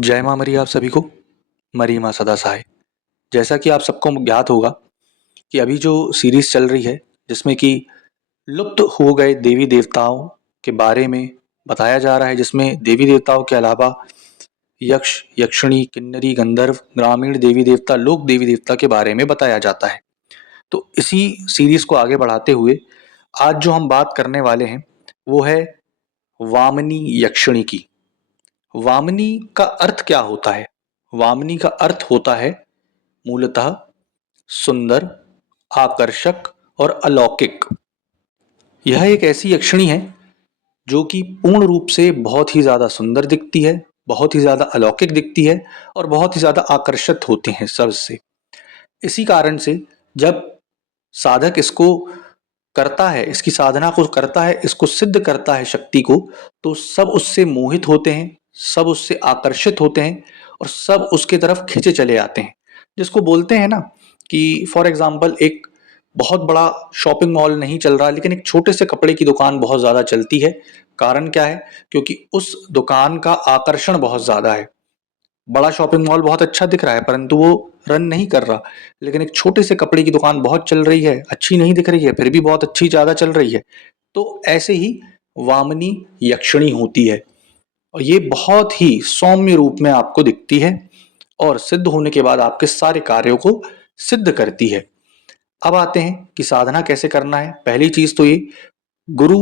जय माँ मरी आप सभी को। मरी माँ सदा सहाय। जैसा कि आप सबको ज्ञात होगा कि अभी जो सीरीज चल रही है जिसमें कि लुप्त हो गए देवी देवताओं के बारे में बताया जा रहा है, जिसमें देवी देवताओं के अलावा यक्ष यक्षिणी किन्नरी गंधर्व ग्रामीण देवी देवता लोक देवी देवता के बारे में बताया जाता है। तो इसी सीरीज को आगे बढ़ाते हुए आज जो हम बात करने वाले हैं वो है वामनी यक्षिणी की। वामनी का अर्थ क्या होता है? वामनी का अर्थ होता है मूलतः सुंदर, आकर्षक और अलौकिक। यह एक ऐसी यक्षिणी है जो कि पूर्ण रूप से बहुत ही ज़्यादा सुंदर दिखती है, बहुत ही ज़्यादा अलौकिक दिखती है और बहुत ही ज़्यादा आकर्षित होते हैं सबसे। इसी कारण से जब साधक इसको करता है, इसकी साधना को करता है, इसको सिद्ध करता है शक्ति को, तो सब उससे मोहित होते हैं, सब उससे आकर्षित होते हैं और सब उसके तरफ खिंचे चले आते हैं। जिसको बोलते हैं ना कि फॉर एग्जाम्पल एक बहुत बड़ा शॉपिंग मॉल नहीं चल रहा लेकिन एक छोटे से कपड़े की दुकान बहुत ज़्यादा चलती है। कारण क्या है? क्योंकि उस दुकान का आकर्षण बहुत ज़्यादा है। बड़ा शॉपिंग मॉल बहुत अच्छा दिख रहा है परंतु वो रन नहीं कर रहा, लेकिन एक छोटे से कपड़े की दुकान बहुत चल रही है, अच्छी नहीं दिख रही है फिर भी बहुत अच्छी ज़्यादा चल रही है। तो ऐसे ही वामनी यक्षिणी होती है और ये बहुत ही सौम्य रूप में आपको दिखती है और सिद्ध होने के बाद आपके सारे कार्यों को सिद्ध करती है। अब आते हैं कि साधना कैसे करना है। पहली चीज तो ये, गुरु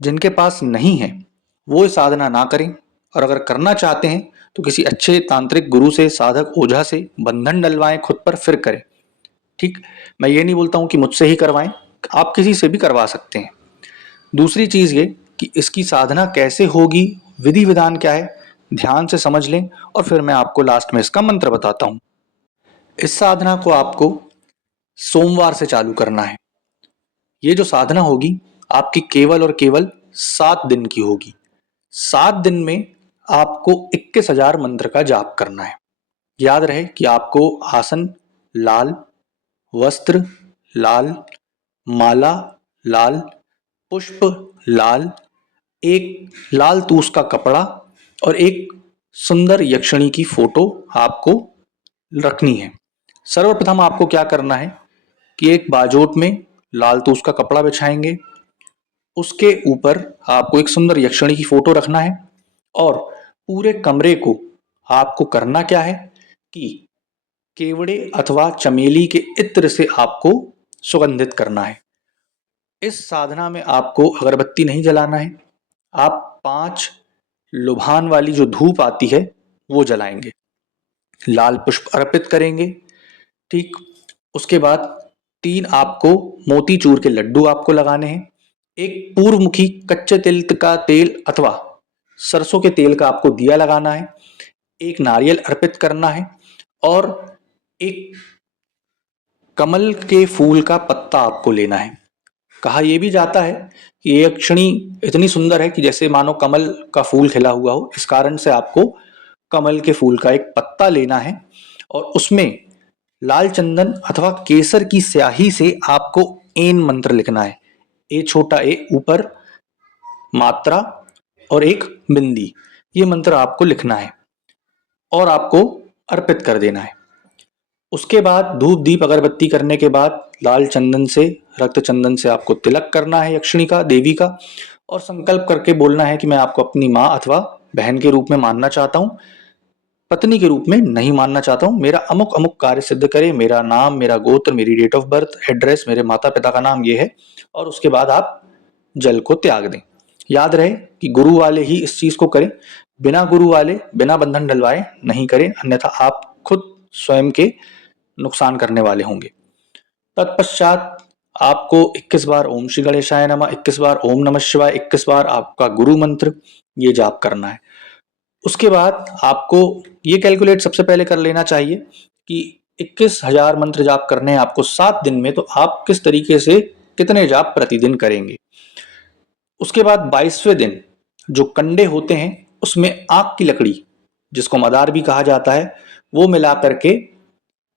जिनके पास नहीं है वो साधना ना करें, और अगर करना चाहते हैं तो किसी अच्छे तांत्रिक गुरु से, साधक ओझा से बंधन डलवाएं खुद पर फिर करें। ठीक, मैं ये नहीं बोलता हूं कि मुझसे ही करवाएं, आप किसी से भी करवा सकते हैं। दूसरी चीज ये कि इसकी साधना कैसे होगी, विधि विधान क्या है, ध्यान से समझ लें और फिर मैं आपको लास्ट में इसका मंत्र बताता हूं। इस साधना को आपको सोमवार से चालू करना है। ये जो साधना होगी आपकी केवल और केवल 7 दिन की होगी। 7 दिन में आपको 21,000 मंत्र का जाप करना है। याद रहे कि आपको आसन लाल, वस्त्र लाल, माला लाल, पुष्प लाल, एक लाल तूस का कपड़ा और एक सुंदर यक्षिणी की फोटो आपको रखनी है। सर्वप्रथम आपको क्या करना है कि एक बाजोट में लाल तूस का कपड़ा बिछाएंगे, उसके ऊपर आपको एक सुंदर यक्षिणी की फोटो रखना है और पूरे कमरे को आपको करना क्या है कि केवड़े अथवा चमेली के इत्र से आपको सुगंधित करना है। इस साधना में आपको अगरबत्ती नहीं जलाना है, आप 5 लुभान वाली जो धूप आती है वो जलाएंगे, लाल पुष्प अर्पित करेंगे। ठीक, उसके बाद 3 आपको मोतीचूर के लड्डू आपको लगाने हैं, एक पूर्वमुखी कच्चे तिल का तेल अथवा सरसों के तेल का आपको दिया लगाना है, एक नारियल अर्पित करना है और एक कमल के फूल का पत्ता आपको लेना है। कहा यह भी जाता है कि ये यक्षिणी इतनी सुंदर है कि जैसे मानो कमल का फूल खिला हुआ हो, इस कारण से आपको कमल के फूल का एक पत्ता लेना है और उसमें लाल चंदन अथवा केसर की स्याही से आपको एन मंत्र लिखना है। ए छोटा ए ऊपर मात्रा और एक बिंदी, ये मंत्र आपको लिखना है और आपको अर्पित कर देना है। उसके बाद धूप दीप अगरबत्ती करने के बाद लाल चंदन से, रक्त चंदन से आपको तिलक करना है यक्षिणी का, देवी का, और संकल्प करके बोलना है कि मैं आपको अपनी माँ अथवा बहन के रूप में मानना चाहता हूँ, पत्नी के रूप में नहीं मानना चाहता हूँ। मेरा अमुक अमुक कार्य सिद्ध करे, मेरा नाम, मेरा गोत्र, मेरी डेट ऑफ बर्थ, एड्रेस, मेरे माता पिता का नाम ये है, और उसके बाद आप जल को त्याग दें। याद रहे कि गुरु वाले ही इस चीज को करें, बिना गुरु वाले बिना बंधन डलवाए नहीं करें, अन्यथा आप खुद स्वयं के नुकसान करने वाले होंगे। तत्पश्चात आपको 21 बार ओम श्री गणेशाय नमः, 21 बार ओम नमः शिवाय, 21 बार आपका गुरु मंत्र ये जाप करना है। उसके बाद आपको ये कैलकुलेट सबसे पहले कर लेना चाहिए कि 21,000 मंत्र जाप करने हैं आपको 7 दिन में, तो आप किस तरीके से कितने जाप प्रतिदिन करेंगे। उसके बाद 22वें दिन जो कंडे होते हैं उसमें आग की लकड़ी, जिसको मदार भी कहा जाता है, वो मिला करके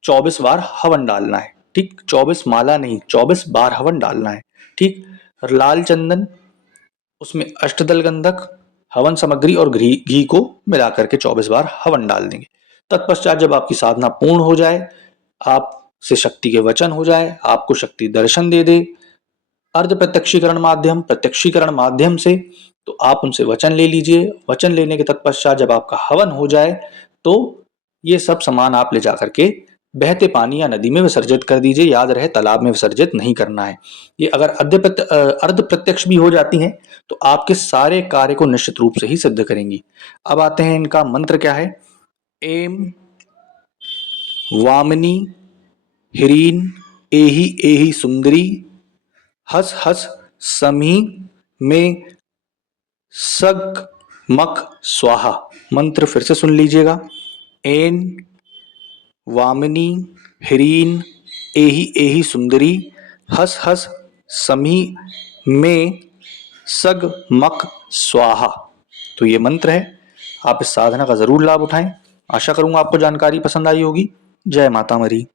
24 बार हवन डालना है। ठीक, 24 माला नहीं, 24 बार हवन डालना है। ठीक, लाल चंदन, उसमें अष्टदल गंधक, हवन सामग्री और घी को मिला करके 24 बार हवन डाल देंगे। तत्पश्चात जब आपकी साधना पूर्ण हो जाए, आपसे शक्ति के वचन हो जाए, आपको शक्ति दर्शन दे दे अर्ध प्रत्यक्षीकरण माध्यम, प्रत्यक्षीकरण माध्यम से, तो आप उनसे वचन ले लीजिए। वचन लेने के तत्पश्चात जब आपका हवन हो जाए तो ये सब सामान आप ले जा करके बहते पानी या नदी में विसर्जित कर दीजिए। याद रहे, तालाब में विसर्जित नहीं करना है। ये अगर अर्ध प्रत्यक्ष भी हो जाती हैं तो आपके सारे कार्य को निश्चित रूप से ही सिद्ध करेंगी। अब आते हैं, इनका मंत्र क्या है। एम वामनी ह्रीं एहि एहि सुंदरी हस हस समी में सग मक स्वाहा। मंत्र फिर से सुन लीजिएगा। एन वामनी ह्रीं एहि एहि सुंदरी हस हस समी में सग मक स्वाहा। तो ये मंत्र है, आप इस साधना का जरूर लाभ उठाएं। आशा करूंगा आपको जानकारी पसंद आई होगी। जय माता मरी।